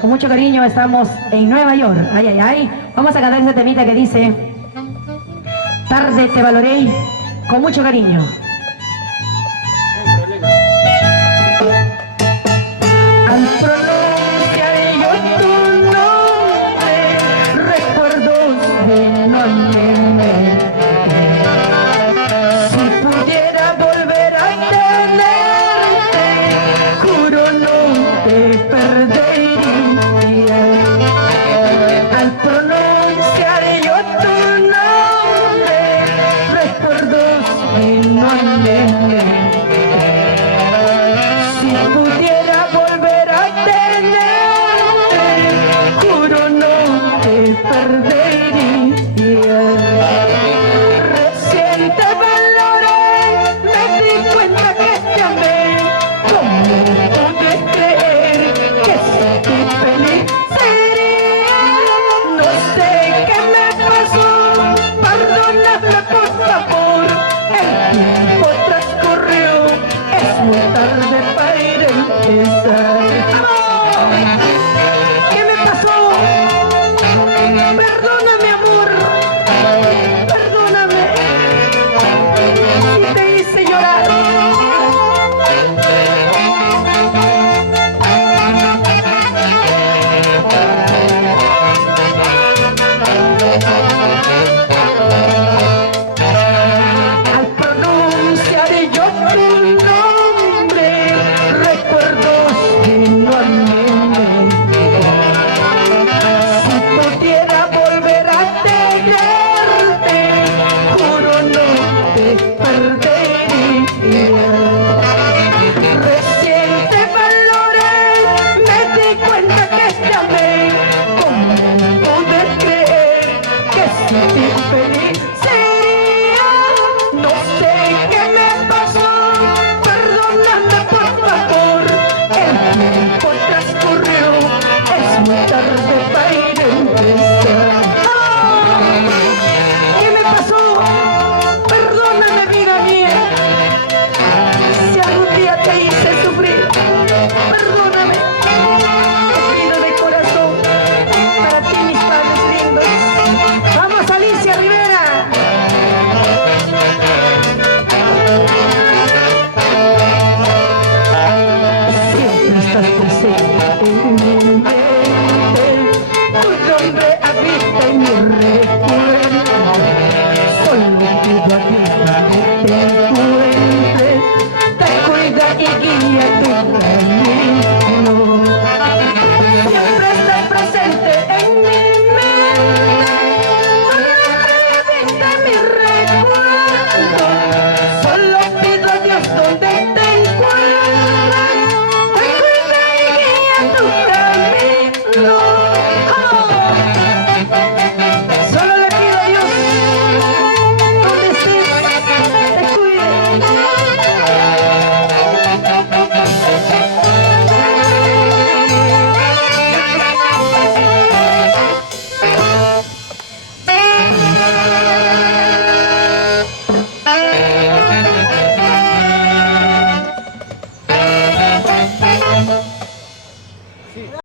Con mucho cariño estamos en Nueva York. Ay, ay, ay. Vamos a cantar ese temita que dice: tarde te valoré con mucho cariño. Al pronunciar yo tu nombre, recuerdos vienen. Si pudiera volver a tenerte, juro no te perdería. Al pronunciar yo tu nombre, recuerdos vienen. Si pudiera volver a tenerte, juro no te perdería. Recién te valoré, me di cuenta que te amé. ¿Cómo pude creer que sentí feliz sería? No sé qué me pasó, perdóname por favor. El tiempo transcurrió, es muy tarde para ir a empezar. ¿Qué me pasó? Perdóname, amor. Perdóname si te hice llorar. Al pronunciar yo tu nombre, recuerdos vienen. Si pudiera volver a tenerte, juro no te perdería. Recién te valoré, me di cuenta que te amé. ¿Cómo pude creer que sentí feliz sería? No sé qué me pasó, perdóname por favor. El tiempo transcurrió, es muy tarde para ir a empezar. ¿Qué me pasó? Perdóname, vida mía, si algún día te hice sufrir. Perdóname, te pido de corazón, para ti mis padres lindos. ¡Vamos, Alicia Rivera! Siempre estás presente en mi mente, tu nombre habita en mi recuerdo. Solo pido a Dios que te encuentres, te cuida y guía tu camino. Siempre estás presente en mi mente, tu nombre habita en mi recuerdo. Solo pido a Dios donde